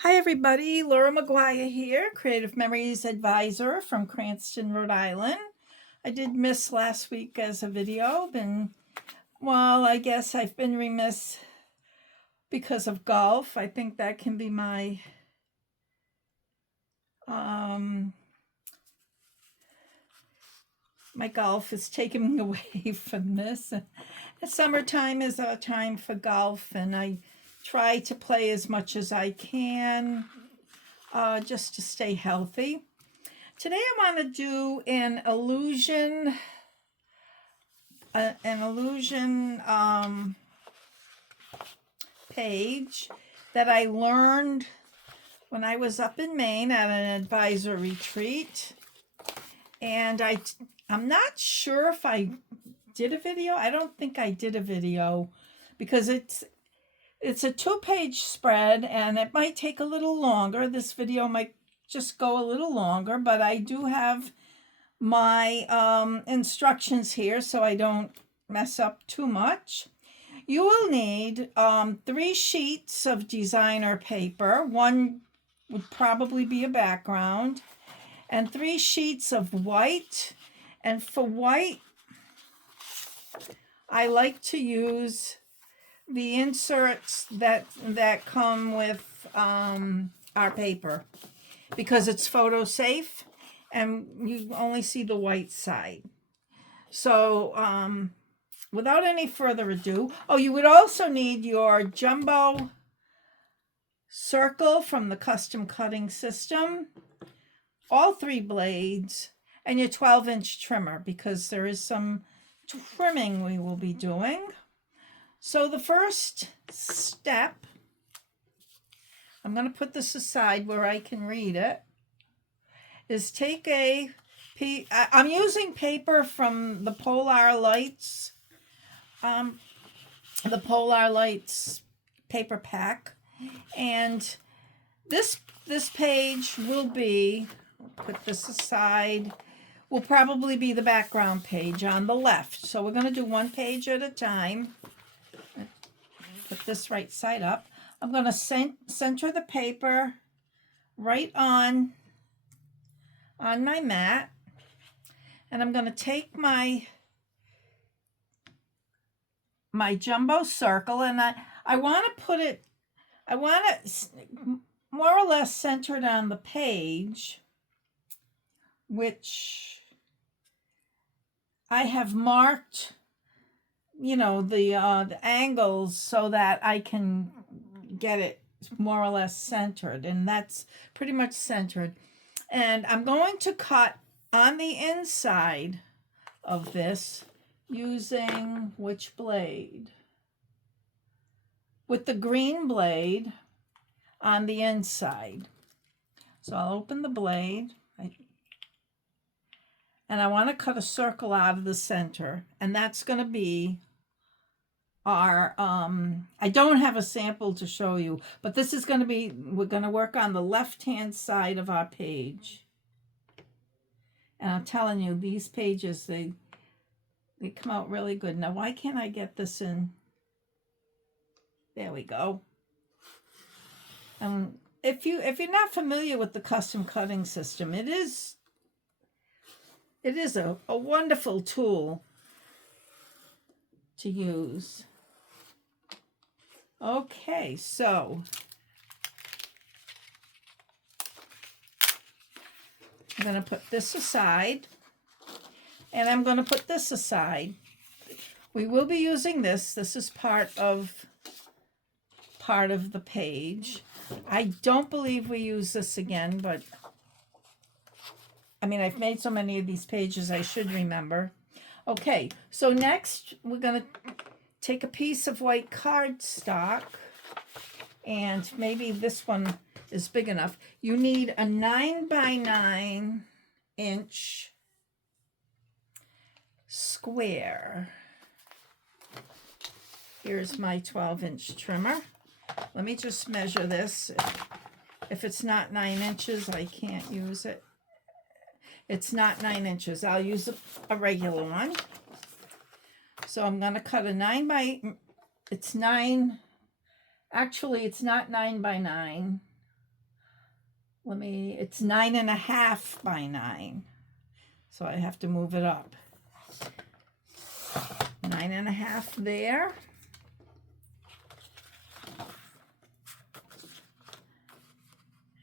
Hi, everybody. Laura McGuire here, Creative Memories Advisor from Cranston, Rhode Island. I did miss last week as a video. I guess I've been remiss because of golf. I think that can be um, my golf is taking me away from this. Summertime is a time for golf, and I try to play as much as I can just to stay healthy. Today I want to do an illusion page that I learned when I was up in Maine at an advisor retreat. And I'm not sure if I did a video. I don't think I did a video because it's a 2-page spread and it might take a little longer. This video might just go a little longer, but I do have my instructions here so I don't mess up too much. You will need 3 sheets of designer paper. One would probably be a background, and 3 sheets of white. And for white, I like to use the inserts that come with our paper because it's photo safe and you only see the white side. So without any further ado, you would also need your jumbo circle from the custom cutting system, all 3 blades, and your 12-inch trimmer because there is some trimming we will be doing. So the first step, I'm going to put this aside where I can read it, is take I'm using paper from the Polar Lights paper pack, and this page will be, put this aside, will probably be the background page on the left. So we're going to do 1 page at a time. Put this right side up. I'm going to center the paper right on my mat, and I'm going to take my jumbo circle, and I want it more or less centered on the page, which I have marked, the angles so that I can get it more or less centered, and that's pretty much centered. And I'm going to cut on the inside of this using which blade? With the green blade on the inside. So I'll open the blade, and I want to cut a circle out of the center, and that's going to be our I don't have a sample to show you, but this is going to be, we're going to work on the left-hand side of our page. And I'm telling you, these pages, they come out really good. Now, why can't I get this in? There we go. If you're not familiar with the custom cutting system, it is a wonderful tool to use. Okay, so I'm going to put this aside, and I'm going to put this aside. We will be using this. This is part of the page. I don't believe we use this again, but I mean, I've made so many of these pages, I should remember. Okay, so next we're going to take a piece of white cardstock, and maybe this one is big enough. You need a 9x9 inch square. Here's my 12-inch trimmer. Let me just measure this. If it's not 9 inches, I can't use it. It's not 9 inches. I'll use a regular one. So I'm going to cut a 9 by, it's 9, actually it's not 9 by 9. it's 9.5 by 9. So I have to move it up. 9.5 there.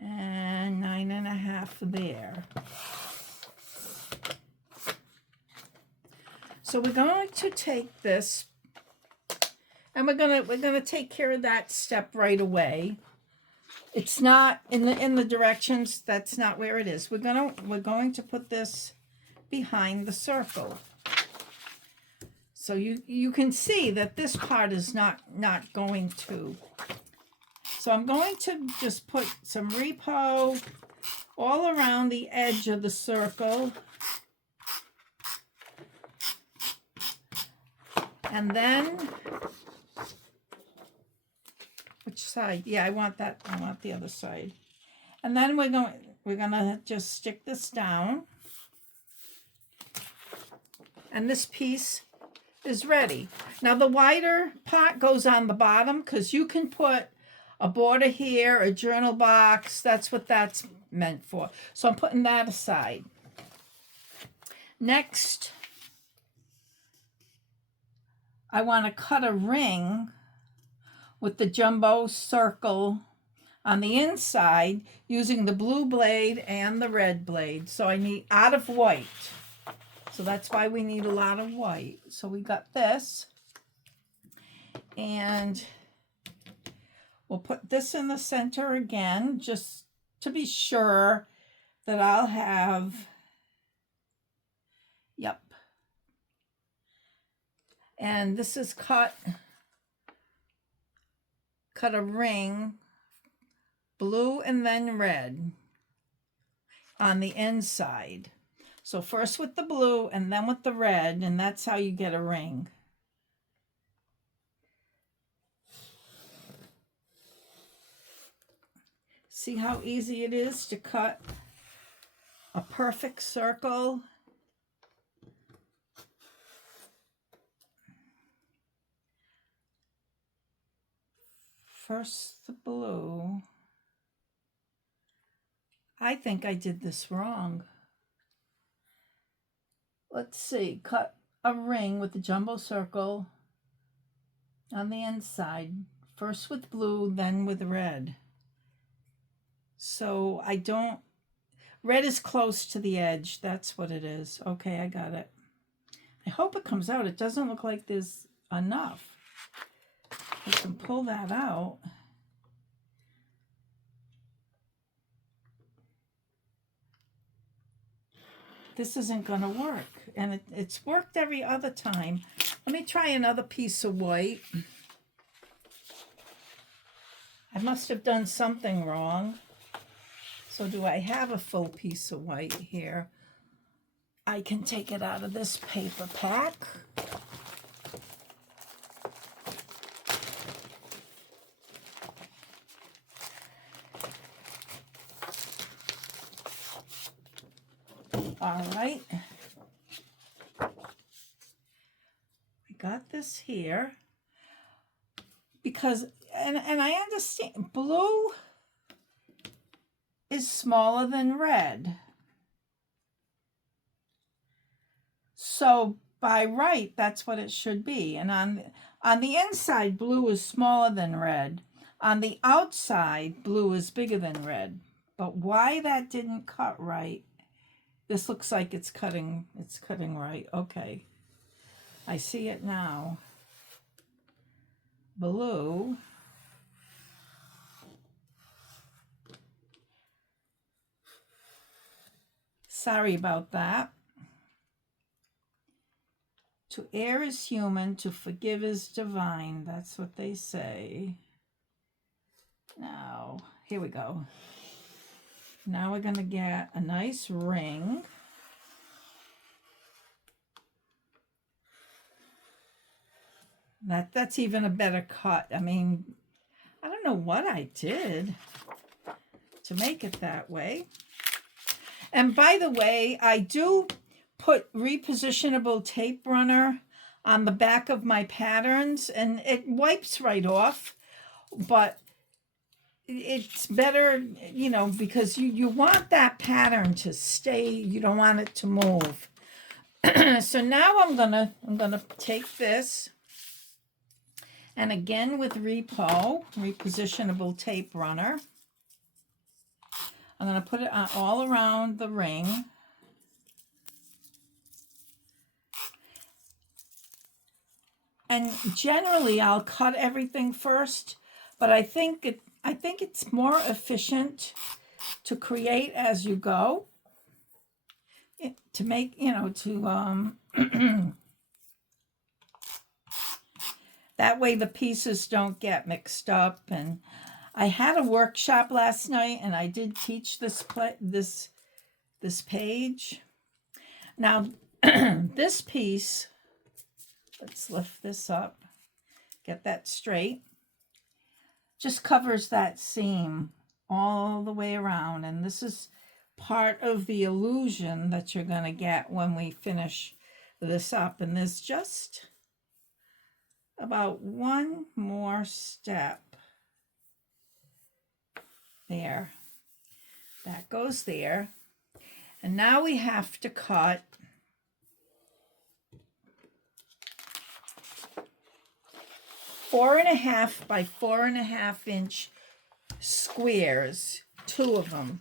And 9.5 there. So we're going to take this, and we're gonna take care of that step right away. It's not in the directions. That's not where it is. We're going to put this behind the circle. So you can see that this part is not going to. So I'm going to just put some repo all around the edge of the circle. And then, which side? Yeah, I want that. I want the other side. And then we're gonna just stick this down. And this piece is ready. Now the wider part goes on the bottom because you can put a border here, a journal box. That's what that's meant for. So I'm putting that aside. Next, I want to cut a ring with the jumbo circle on the inside using the blue blade and the red blade. So I need out of white. So that's why we need a lot of white. So we got this. And we'll put this in the center again, just to be sure that I'll have, yep. And this is cut a ring, blue and then red on the inside. So first with the blue and then with the red, and that's how you get a ring. See how easy it is to cut a perfect circle? First the blue. I think I did this wrong. Let's see, cut a ring with the jumbo circle on the inside. First with blue, then with red. So red is close to the edge. That's what it is. Okay, I got it. I hope it comes out. It doesn't look like there's enough. I can pull that out. This isn't going to work. And it's worked every other time. Let me try another piece of white. I must have done something wrong. So do I have a full piece of white here? I can take it out of this paper pack. All right. I got this here because, and I understand blue is smaller than red. So by right, that's what it should be. And on the inside, blue is smaller than red. On the outside, blue is bigger than red. But why that didn't cut right? This looks like it's cutting right. Okay. I see it now. Blue. Sorry about that. To err is human, to forgive is divine. That's what they say. Now, here we go. Now we're going to get a nice ring. That's even a better cut. I mean, I don't know what I did to make it that way. And by the way, I do put repositionable tape runner on the back of my patterns, and it wipes right off. But it's better, you know, because you want that pattern to stay. You don't want it to move. So now I'm gonna take this, and again with repositionable tape runner, I'm gonna put it on all around the ring. And generally I'll cut everything first, but I think it's more efficient to create as you go. To make, you know, to that way the pieces don't get mixed up. And I had a workshop last night, and I did teach this page. Now this piece, let's lift this up, get that straight, just covers that seam all the way around, and this is part of the illusion that you're going to get when we finish this up. And there's just about one more step there. That goes there. And now we have to cut 4.5 by 4.5 inch squares, 2 of them.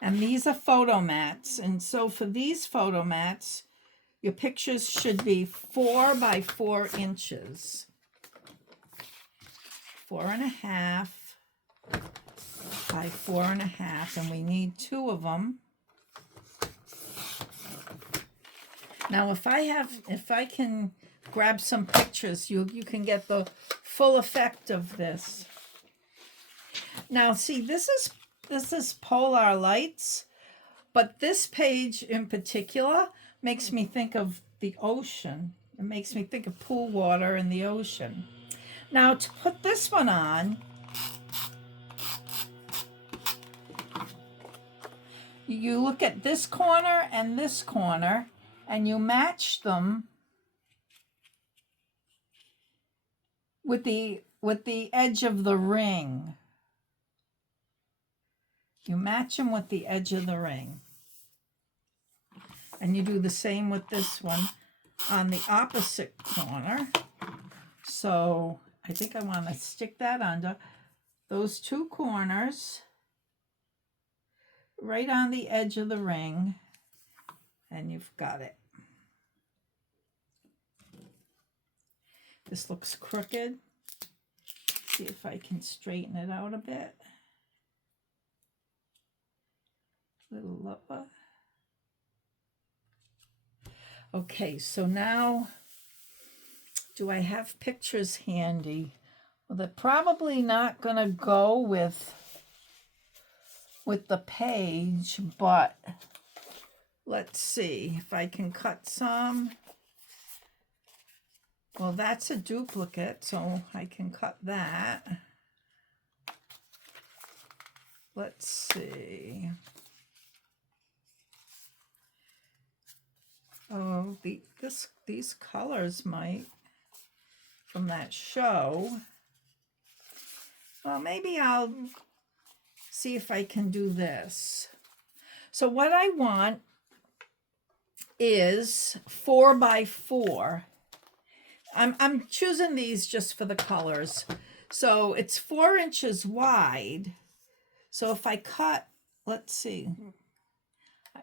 And these are photo mats. And so for these photo mats, your pictures should be 4 by 4 inches. 4.5 by 4.5, and we need 2 of them. Now, if I can grab some pictures, you can get the full effect of this. Now, see, this is polar lights, but this page in particular makes me think of the ocean. It makes me think of pool water in the ocean. Now, to put this one on, you look at this corner and this corner, and you match them with the edge of the ring. You match them with the edge of the ring. And you do the same with this one on the opposite corner. So I think I want to stick that under those 2 corners, right on the edge of the ring, and you've got it. This looks crooked. See if I can straighten it out a bit. A little lower. Okay, so now, do I have pictures handy? Well, they're probably not going to go with the page, but let's see if I can cut some. Well, that's a duplicate, so I can cut that. Let's see. Oh, these colors might, from that show. Well, maybe I'll see if I can do this. So what I want is 4 by 4. I'm choosing these just for the colors. So it's 4 inches wide. So if I cut, let's see. I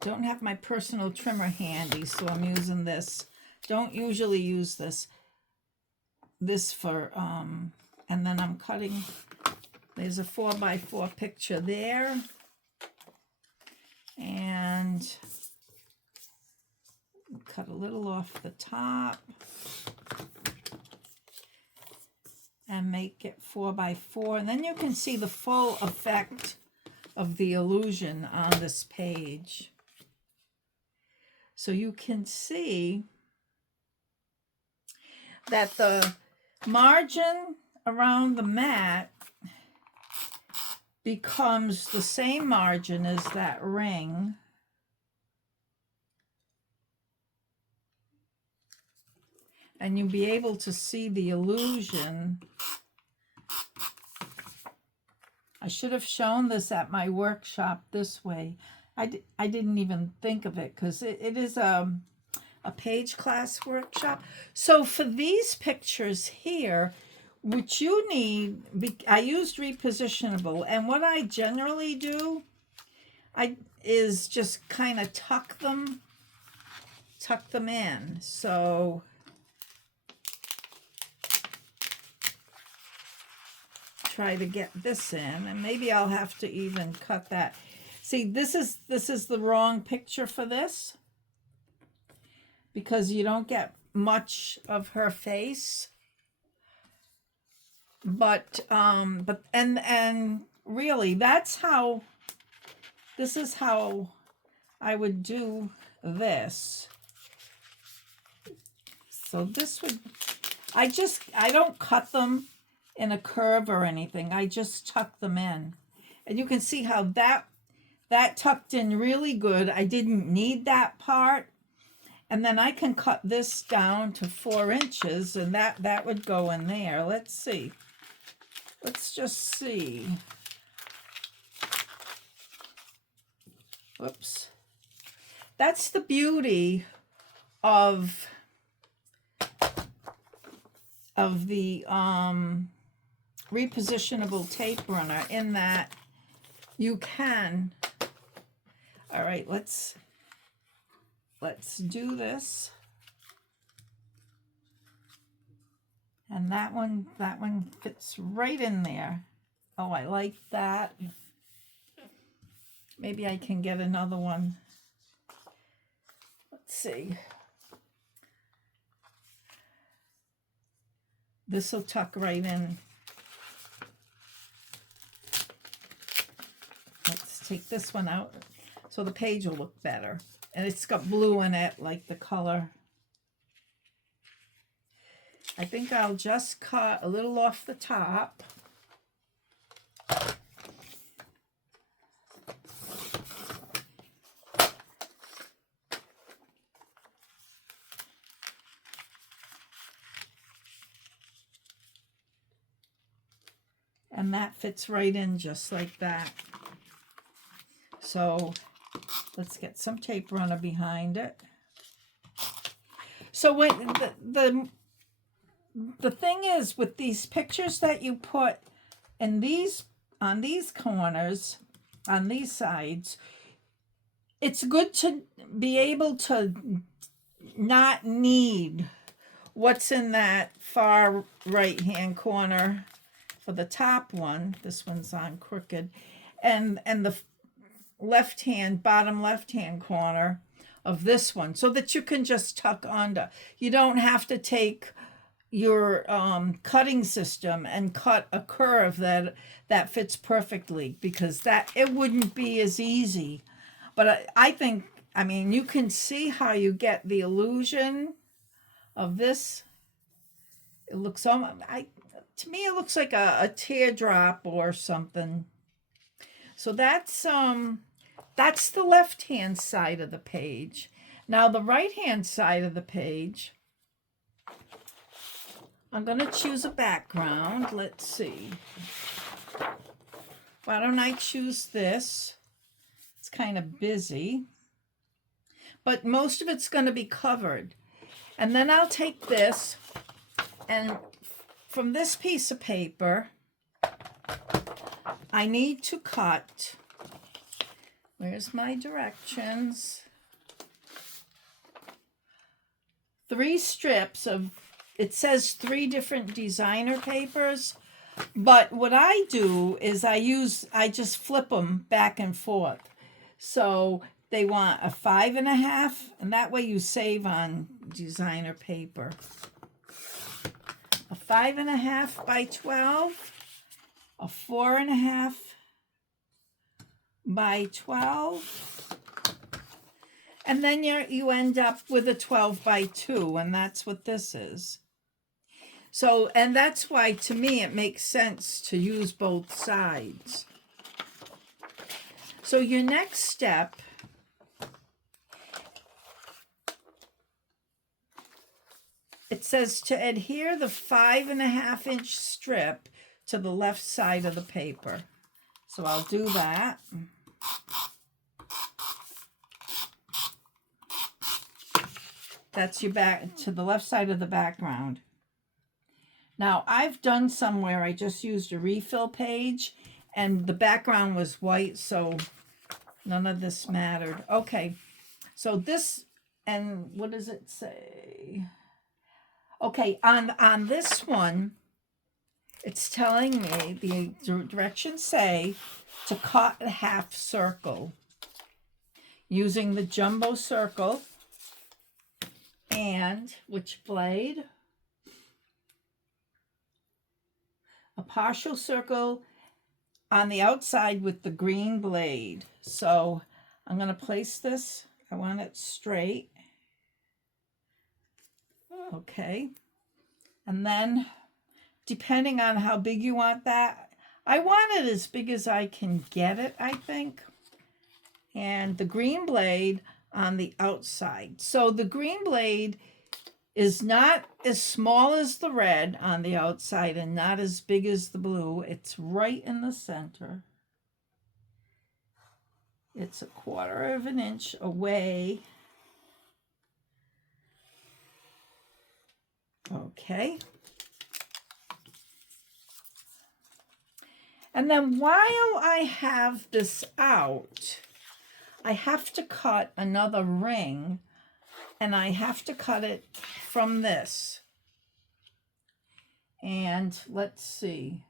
don't have my personal trimmer handy, so I'm using this. Don't usually use this for, and then I'm cutting, there's a 4 by 4 picture there. And cut a little off the top and make it 4 by 4, and then you can see the full effect of the illusion on this page. So you can see that the margin around the mat becomes the same margin as that ring. And you'll be able to see the illusion I should have shown this at my workshop this way. I didn't even think of it because it is a page class workshop. So for these pictures here, what you need, I used repositionable, and what I generally do, is just kind of tuck them in. So try to get this in, and maybe I'll have to even cut that. See, this is the wrong picture for this because you don't get much of her face. But really this is how I would do this. So this would, I don't cut them in a curve or anything. I just tuck them in. And you can see how that tucked in really good. I didn't need that part. And then I can cut this down to 4 inches, and that would go in there. Let's see. Let's just see. Whoops. That's the beauty of the repositionable tape runner, in that you can. All right, let's do this. And that one fits right in there. Oh, I like that. Maybe I can get another one. Let's see. This will tuck right in. Let's take this one out so the page will look better. And it's got blue in it, like the color. I think I'll just cut a little off the top. And that fits right in just like that. So let's get some tape runner behind it. So when the thing is, with these pictures that you put in these, on these corners, on these sides, it's good to be able to not need what's in that far right hand corner for the top one. This one's on crooked, and the bottom left hand corner of this one, so that you can just tuck under. You don't have to take your cutting system and cut a curve that fits perfectly, because that it wouldn't be as easy. But I think, I mean, you can see how you get the illusion of this. It looks almost, to me it looks like a teardrop or something. So that's the left hand side of the page. Now the right hand side of the page, I'm going to choose a background. Let's see. Why don't I choose this? It's kind of busy, but most of it's going to be covered. And then I'll take this, and from this piece of paper, I need to cut, where's my directions? 3 strips of, it says 3 different designer papers, but what I do is I just flip them back and forth. So they want a 5.5, and that way you save on designer paper. A 5.5 by 12, a 4.5 by 12, and then you end up with a 12 by 2, and that's what this is. So, and that's why, to me, it makes sense to use both sides. So your next step, it says to adhere the 5.5 inch strip to the left side of the paper. So I'll do that. That's your back to the left side of the background. Now I've done some where I just used a refill page and the background was white, so none of this mattered. Okay, so this, and what does it say? Okay, on this one, it's telling me, the directions say to cut a half circle using the jumbo circle and which blade? A partial circle on the outside with the green blade. So I'm going to place this, I want it straight. Okay. And then depending on how big you want that, I want it as big as I can get it, I think. And the green blade on the outside. So the green blade is not as small as the red on the outside and not as big as the blue. It's right in the center. It's 1/4 of an inch away. Okay. And then while I have this out, I have to cut another ring, and I have to cut it from this. And let's see.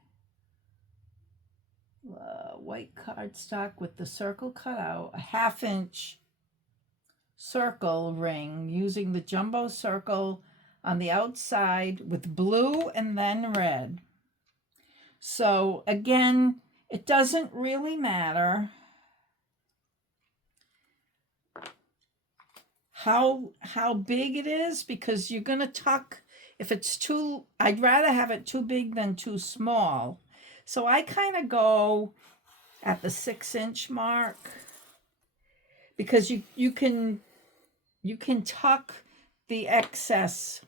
White cardstock with the circle cut out, a 1/2 inch circle ring using the jumbo circle on the outside with blue and then red. So again, it doesn't really matter how big it is, because you're going to tuck, if it's too, I'd rather have it too big than too small. So I kind of go at the 6-inch mark, because you can tuck the excess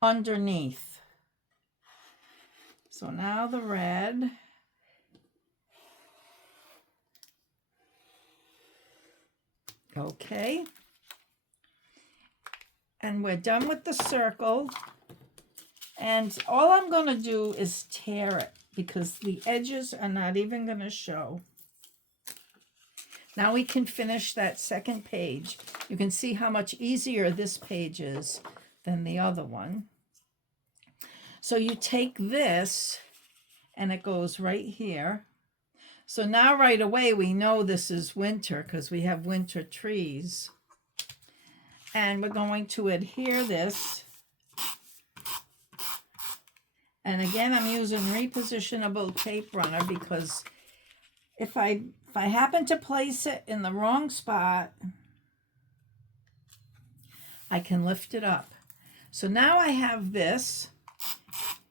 underneath. So now the red. Okay. And we're done with the circle. And all I'm going to do is tear it, because the edges are not even going to show. Now we can finish that second page. You can see how much easier this page is than the other one. So you take this and it goes right here. So now right away we know this is winter because we have winter trees. And we're going to adhere this. And again, I'm using repositionable tape runner, because if I happen to place it in the wrong spot, I can lift it up. So now I have this.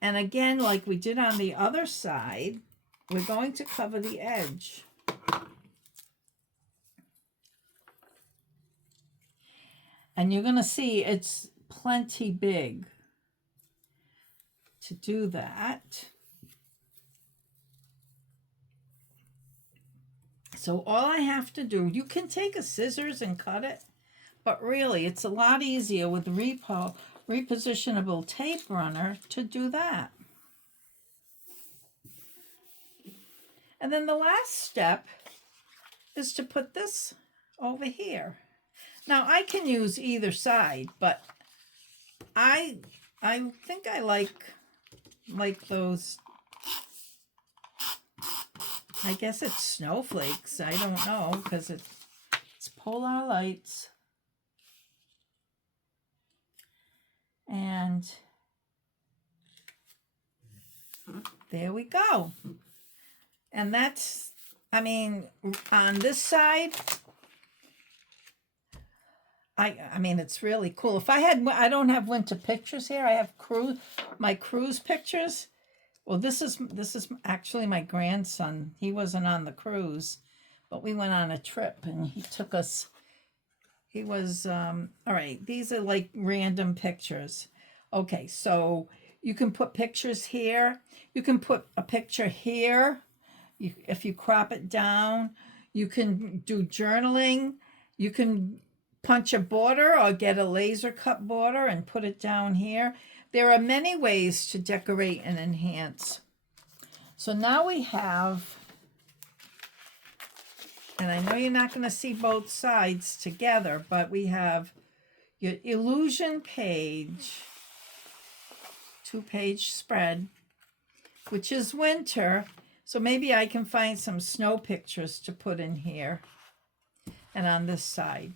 And again, like we did on the other side, we're going to cover the edge. And you're going to see it's plenty big to do that. So all I have to do, you can take a scissors and cut it, but really it's a lot easier with repositionable tape runner to do that. And then the last step is to put this over here. Now I can use either side, but I think I like those, I guess it's snowflakes. I don't know, because it's polar lights. And there we go. And that's, I mean, on this side, I mean, it's really cool. If I don't have winter pictures here. I have my cruise pictures. Well, this is actually my grandson. He wasn't on the cruise, but we went on a trip and he took us. He was, all right, these are like random pictures. Okay, so you can put pictures here. You can put a picture here. if you crop it down, you can do journaling. You can punch a border or get a laser cut border and put it down here. There are many ways to decorate and enhance. So now we have, and I know you're not going to see both sides together, but we have your illusion page, 2-page spread, which is winter. So maybe I can find some snow pictures to put in here and on this side.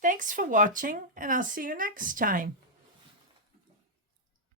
Thanks for watching, and I'll see you next time.